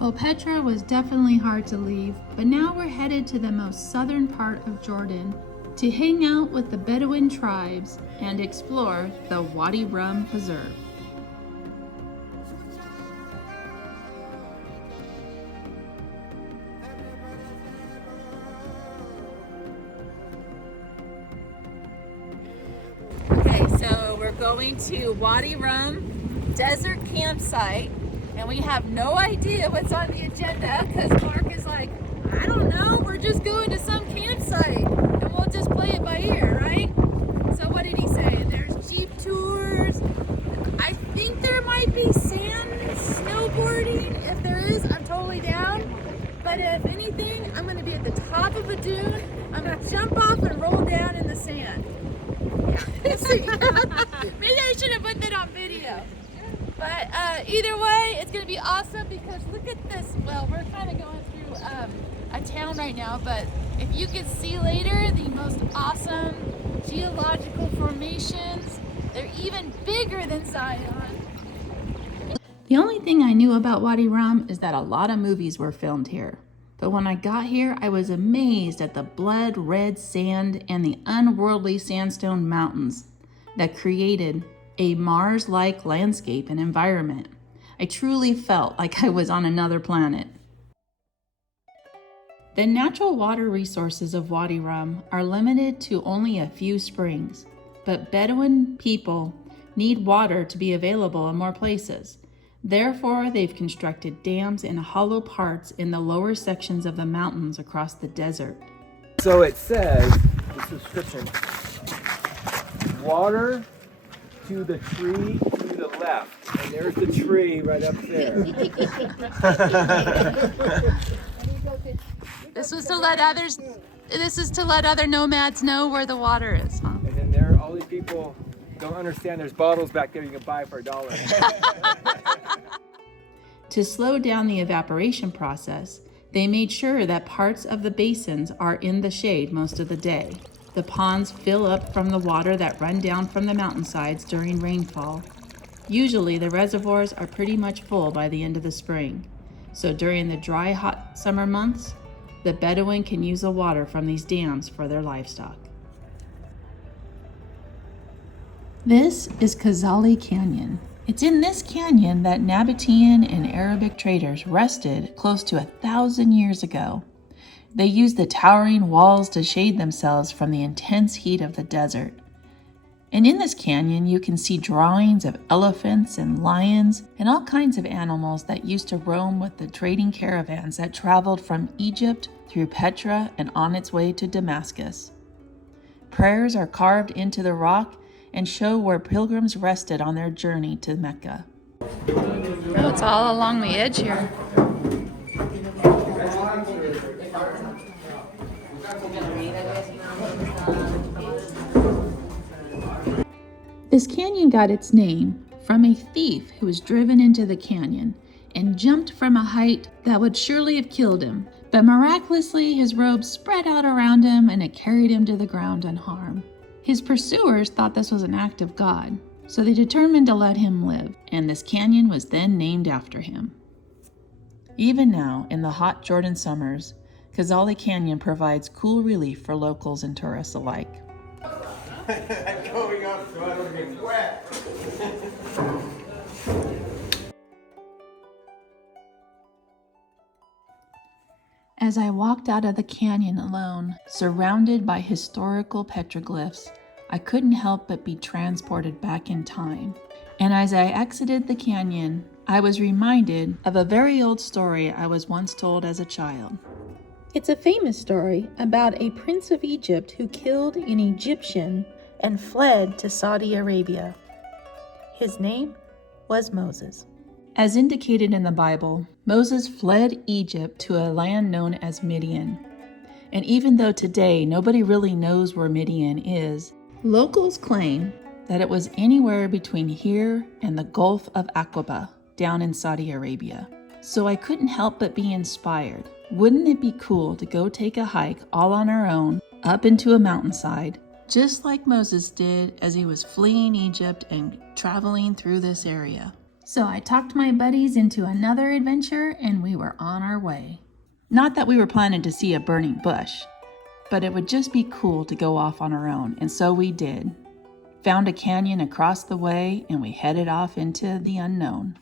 Well, Petra was definitely hard to leave, but now we're headed to the most southern part of Jordan to hang out with the Bedouin tribes and explore the Wadi Rum Preserve. Okay, so we're going to Wadi Rum Desert Campsite. And we have no idea what's on the agenda because Mark is like, I don't know, we're just going to some campsite and we'll just play it by ear, right? So what did he say? There's Jeep tours. I think there might be sand snowboarding. If there is, I'm totally down. But if anything, I'm going to be at the top of a dune. I'm going to jump off and roll down in the sand. Yeah, let's see. Maybe I should have put that on video. But either way, it's going to be awesome because look at this. Well, we're kind of going through a town right now, but if you can see later, the most awesome geological formations. They're even bigger than Zion. The only thing I knew about Wadi Rum is that a lot of movies were filmed here. But when I got here, I was amazed at the blood red sand and the unworldly sandstone mountains that created a Mars-like landscape and environment. I truly felt like I was on another planet. The natural water resources of Wadi Rum are limited to only a few springs, but Bedouin people need water to be available in more places. Therefore, they've constructed dams in hollow parts in the lower sections of the mountains across the desert. So it says, the description, water to the tree to the left, and there's the tree right up there. This is to let other nomads know where the water is, huh? And then there, all these people don't understand there's bottles back there you can buy for $1. To slow down the evaporation process, they made sure that parts of the basins are in the shade most of the day. The ponds fill up from the water that run down from the mountainsides during rainfall. Usually the reservoirs are pretty much full by the end of the spring. So during the dry, hot summer months, the Bedouin can use the water from these dams for their livestock. This is Khazali Canyon. It's in this canyon that Nabatean and Arabic traders rested close to 1,000 years ago. They used the towering walls to shade themselves from the intense heat of the desert. And in this canyon, you can see drawings of elephants and lions and all kinds of animals that used to roam with the trading caravans that traveled from Egypt through Petra and on its way to Damascus. Prayers are carved into the rock and show where pilgrims rested on their journey to Mecca. Oh, it's all along the edge here. This canyon got its name from a thief who was driven into the canyon and jumped from a height that would surely have killed him, but miraculously his robe spread out around him and it carried him to the ground unharmed. His pursuers thought this was an act of God, so they determined to let him live, and this canyon was then named after him. Even now, in the hot Jordan summers, Khazali Canyon provides cool relief for locals and tourists alike. Going up so I don't get wet. As I walked out of the canyon alone, surrounded by historical petroglyphs, I couldn't help but be transported back in time. And as I exited the canyon, I was reminded of a very old story I was once told as a child. It's a famous story about a prince of Egypt who killed an Egyptian and fled to Saudi Arabia. His name was Moses. As indicated in the Bible, Moses fled Egypt to a land known as Midian. And even though today nobody really knows where Midian is, locals claim that it was anywhere between here and the Gulf of Aqaba down in Saudi Arabia. So I couldn't help but be inspired. Wouldn't it be cool to go take a hike all on our own up into a mountainside, just like Moses did as he was fleeing Egypt and traveling through this area? So I talked my buddies into another adventure and we were on our way. Not that we were planning to see a burning bush, but it would just be cool to go off on our own, and so we did. Found a canyon across the way and we headed off into the unknown.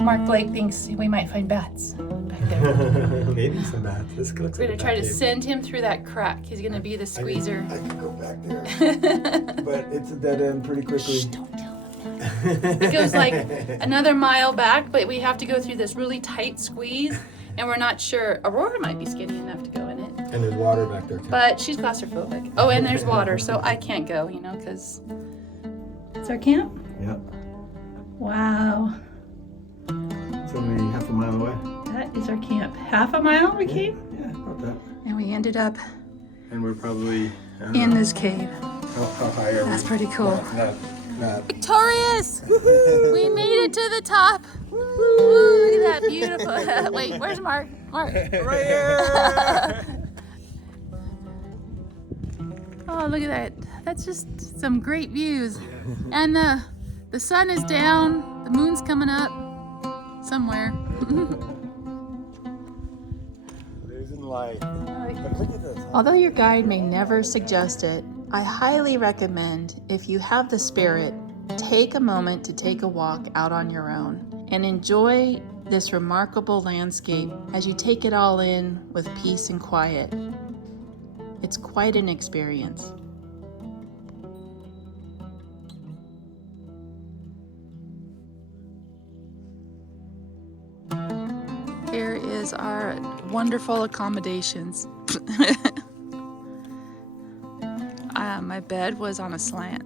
Mark Blake thinks we might find bats back there. Maybe some bats. This looks We're like gonna try to send him through that crack. He's gonna be the squeezer. I could go back there, but it's a dead end pretty quickly. Shh, don't tell him that. It goes like another mile back, but we have to go through this really tight squeeze, and we're not sure. Aurora might be skinny enough to go in it. And there's water back there too. But she's claustrophobic. Oh, and there's water, so I can't go, because it's our camp? Yep. Wow. So maybe half a mile away. That is our camp. Half a mile we came? Yeah, about that. And we ended up And we're probably in this cave. how high are we? That's pretty cool. Not. Victorious! We made it to the top. Woo, look at that beautiful. Wait, where's Mark? Mark. Right here. Oh, look at that. That's just some great views. And the sun is down. The moon's coming up somewhere. There's in light. But look at this. Although your guide may never suggest it, I highly recommend, if you have the spirit, take a moment to take a walk out on your own and enjoy this remarkable landscape as you take it all in with peace and quiet. It's quite an experience. Here is our wonderful accommodations. My bed was on a slant,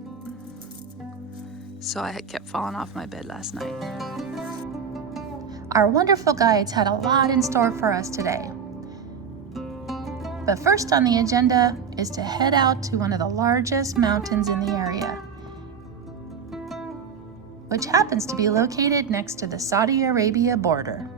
so I kept falling off my bed last night. Our wonderful guides had a lot in store for us today. But first on the agenda is to head out to one of the largest mountains in the area, which happens to be located next to the Saudi Arabia border.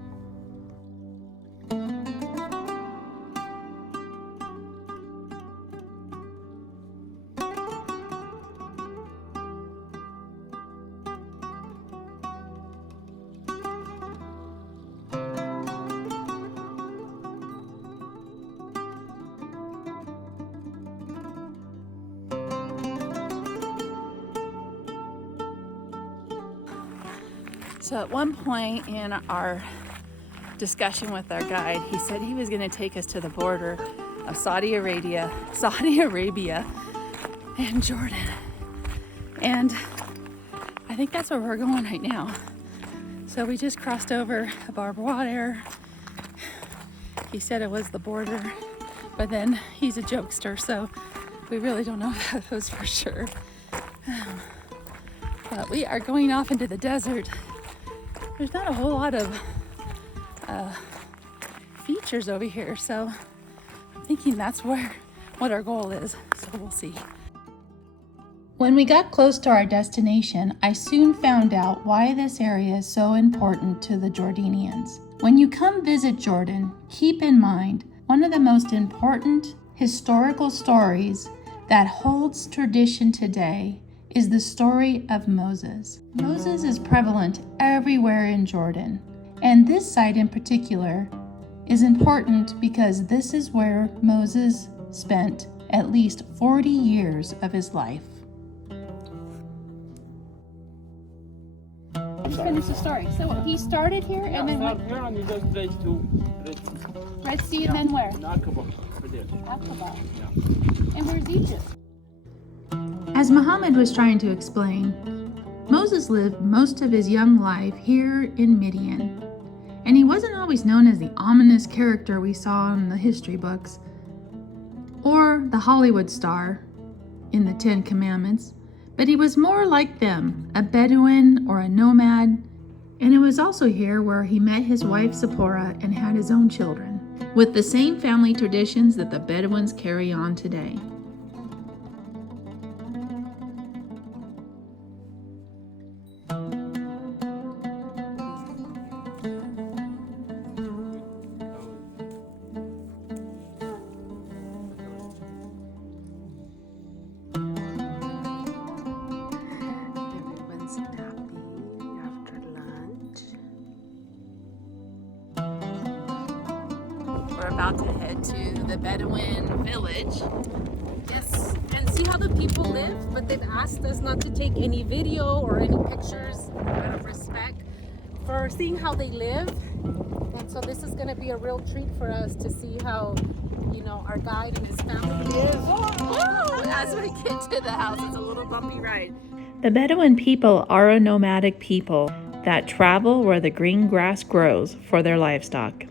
So at one point in our discussion with our guide, he said he was going to take us to the border of Saudi Arabia and Jordan. And I think that's where we're going right now. So we just crossed over a barbed wire. He said it was the border, but then he's a jokester, so we really don't know if that was for sure. But we are going off into the desert. There's not a whole lot of features over here, so I'm thinking that's what our goal is, so we'll see. When we got close to our destination, I soon found out why this area is so important to the Jordanians. When you come visit Jordan, keep in mind one of the most important historical stories that holds tradition today is the story of Moses. Moses is prevalent everywhere in Jordan, and this site in particular is important because this is where Moses spent at least 40 years of his life. Finish the story. So he started here and then went here and you just race to Red Sea and then where? Aqaba. Over there. Aqaba. And where's Egypt? As Muhammad was trying to explain, Moses lived most of his young life here in Midian, and he wasn't always known as the ominous character we saw in the history books, or the Hollywood star in the Ten Commandments, but he was more like them, a Bedouin or a nomad, and it was also here where he met his wife Zipporah and had his own children, with the same family traditions that the Bedouins carry on today. Everyone's happy after lunch. We're about to head to the Bedouin village. Yes, and see how the people live, but they've asked us not to take any video or any pictures out of respect for seeing how they live. And so this is going to be a real treat for us to see how, our guide and his family live. Oh, as we get to the house, it's a little bumpy ride. The Bedouin people are a nomadic people that travel where the green grass grows for their livestock.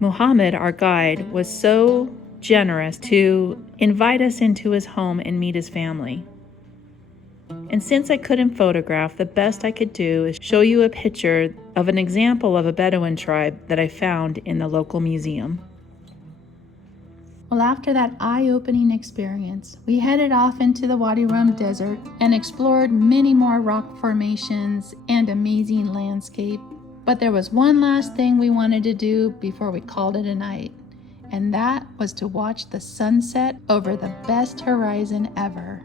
Muhammad, our guide, was so generous to invite us into his home and meet his family. And since I couldn't photograph, the best I could do is show you a picture of an example of a Bedouin tribe that I found in the local museum. Well, after that eye-opening experience, we headed off into the Wadi Rum desert and explored many more rock formations and amazing landscape. But there was one last thing we wanted to do before we called it a night, and that was to watch the sunset over the best horizon ever.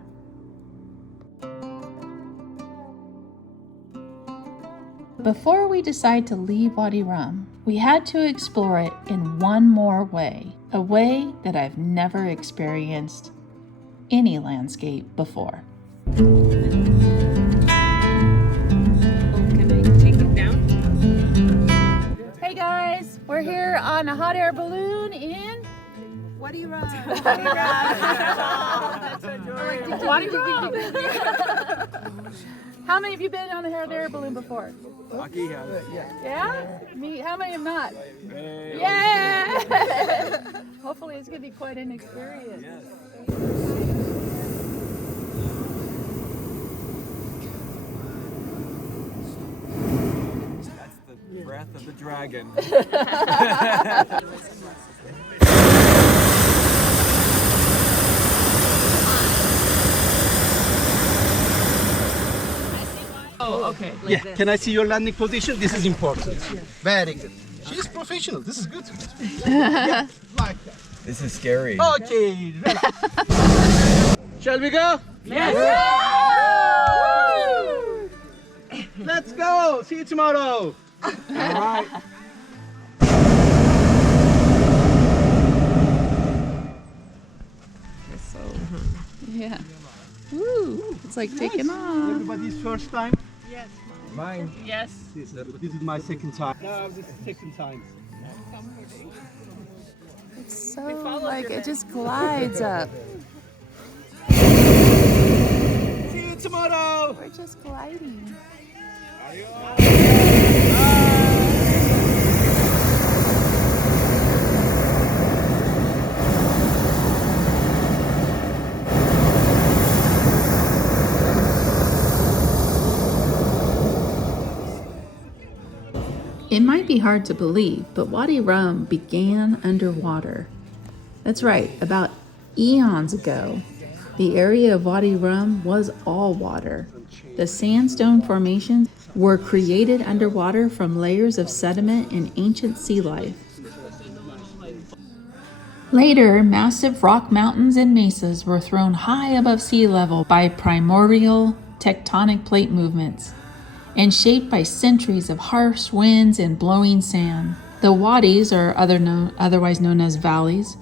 Before we decide to leave Wadi Rum, we had to explore it in one more way, a way that I've never experienced any landscape before. Can I take it down? Hey guys, we're here on a hot air balloon in Wadi Rum. Wadi Rum. How many of you been on a hot air balloon before? Aki has it. Yeah? Me? How many have not? Yeah! Hopefully it's going to be quite an experience. That's the breath of the dragon. Oh, okay. Yeah, can I see your landing position? This is important. Very good. She's professional. This is good. Yeah, like that. This is scary. Okay, relax. Shall we go? Yes! Let's go. See you tomorrow. All right. Yeah. Woo! It's like taking off. Everybody's first time. Mine. Yes. This is my second time. No, this is second time. It's so like it just glides up. See you tomorrow. We're just gliding. It might be hard to believe, but Wadi Rum began underwater. That's right, about eons ago, the area of Wadi Rum was all water. The sandstone formations were created underwater from layers of sediment and ancient sea life. Later, massive rock mountains and mesas were thrown high above sea level by primordial tectonic plate movements and shaped by centuries of harsh winds and blowing sand. The wadis, or otherwise known as valleys,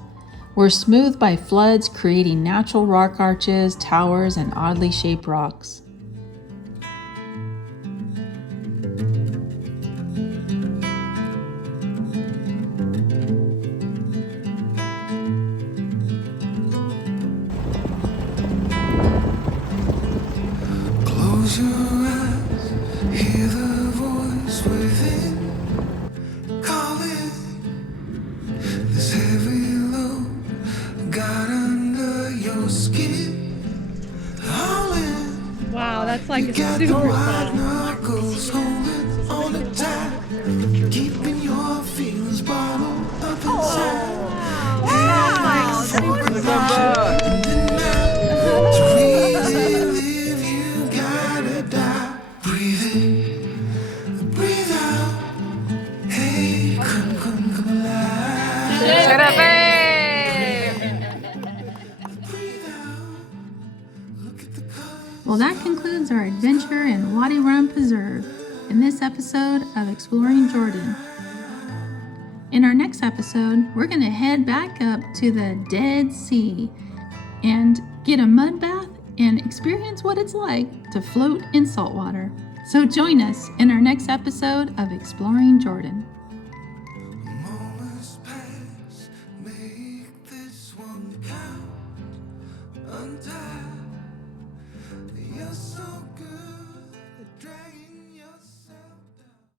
were smoothed by floods, creating natural rock arches, towers, and oddly shaped rocks. White knuckles holding on the tie, keeping your feelings bottled up inside. To relive, you gotta die. Breathe in, breathe out. Hey, come alive. Shut up, Breathe out. Look at the color. Well, that concludes our adventure in Wadi Rum Preserve in this episode of Exploring Jordan. In our next episode, we're going to head back up to the Dead Sea and get a mud bath and experience what it's like to float in salt water. So join us in our next episode of Exploring Jordan.